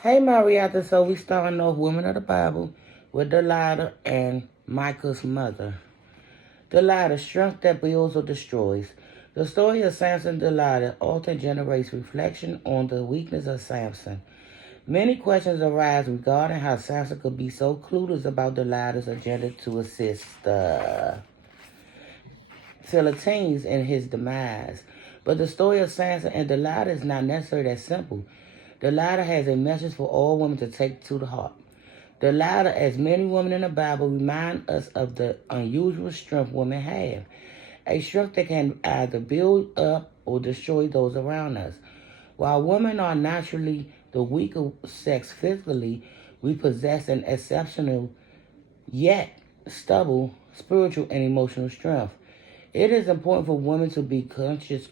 Hey Marietta, so we starting off Women of the Bible with Delia and Micah's mother. Delia, strength that builds or destroys. The story of Samson and Delilah often generates reflection on the weakness of Samson. Many questions arise regarding how Samson could be so clueless about Delilah's agenda to assist the Philistines in his demise. But the story of Samson and Delilah is not necessarily that simple. Delilah has a message for all women to take to the heart. Delilah, as many women in the Bible, remind us of the unusual strength women have. A strength that can either build up or destroy those around us. While women are naturally the weaker sex physically, we possess an exceptional yet stubborn spiritual and emotional strength. It is important for women to be conscious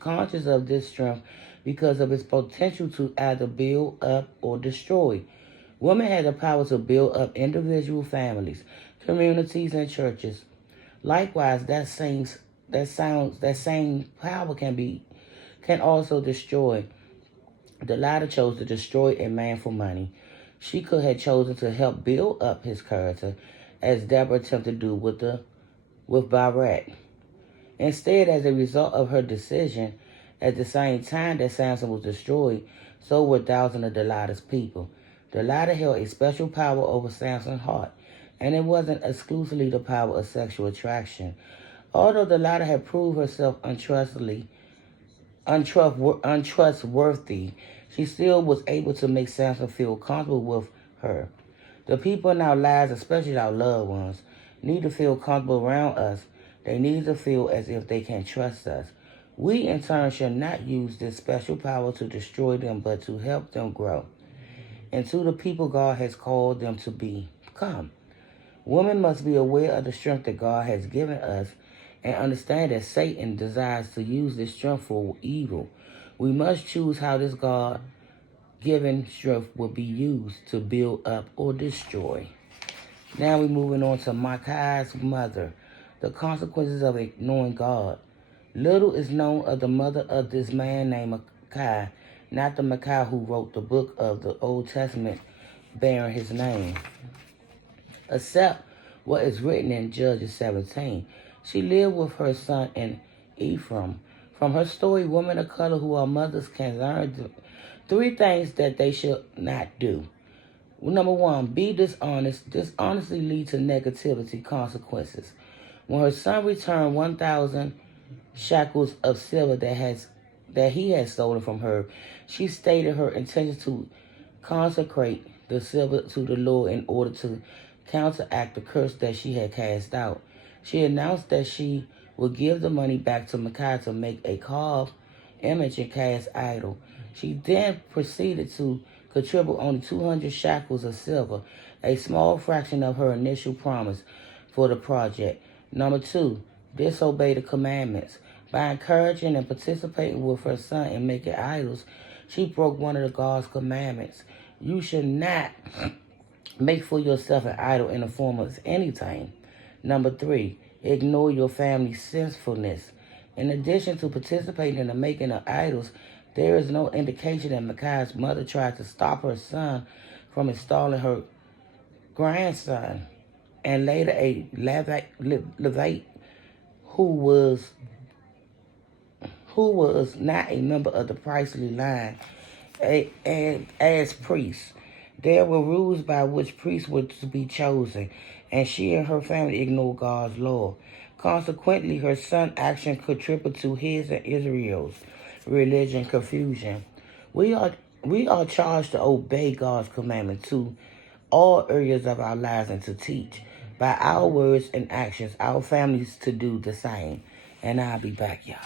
of this strength because of its potential to either build up or destroy. Women have the power to build up individual families, communities, and churches. Likewise, that same power can also destroy. Delilah chose to destroy a man for money. She could have chosen to help build up his character, as Deborah attempted to do with Barak. Instead, as a result of her decision, at the same time that Samson was destroyed, so were thousands of Delilah's people. Delilah held a special power over Samson's heart, and it wasn't exclusively the power of sexual attraction. Although Delilah had proved herself untrustworthy, she still was able to make Samson feel comfortable with her. The people in our lives, especially our loved ones, need to feel comfortable around us. They need to feel as if they can trust us. We, in turn, should not use this special power to destroy them, but to help them grow into the people God has called them to become. Women must be aware of the strength that God has given us and understand that Satan desires to use this strength for evil. We must choose how this God-given strength will be used to build up or destroy. Now we're moving on to Micah's mother, the consequences of ignoring God. Little is known of the mother of this man named Micah, not the Micah who wrote the book of the Old Testament bearing his name, except what is written in Judges 17. She lived with her son in Ephraim. From her story, women of color who are mothers can learn three things that they should not do. Number one, be dishonest. Dishonesty leads to negativity consequences. When her son returned 1,000 shekels of silver that he had stolen from her, she stated her intention to consecrate the silver to the Lord in order to counteract the curse that she had cast out. She announced that she would give the money back to Micah to make a carved image and cast idol. She then proceeded to contribute only 200 shekels of silver, a small fraction of her initial promise for the project. Number two, disobey the commandments. By encouraging and participating with her son in making idols, she broke one of the God's commandments. You should not make for yourself an idol in the form of anything. Number three, ignore your family's sinfulness. In addition to participating in the making of idols, there is no indication that Micah's mother tried to stop her son from installing her grandson, and later a Levite who was not a member of the priestly line, as priests. There were rules by which priests were to be chosen, and she and her family ignored God's law. Consequently, her son's action contributed to his and Israel's religion confusion. We are we are charged to obey God's commandment to all areas of our lives and to teach by our words and actions our families to do the same. And I'll be back, y'all.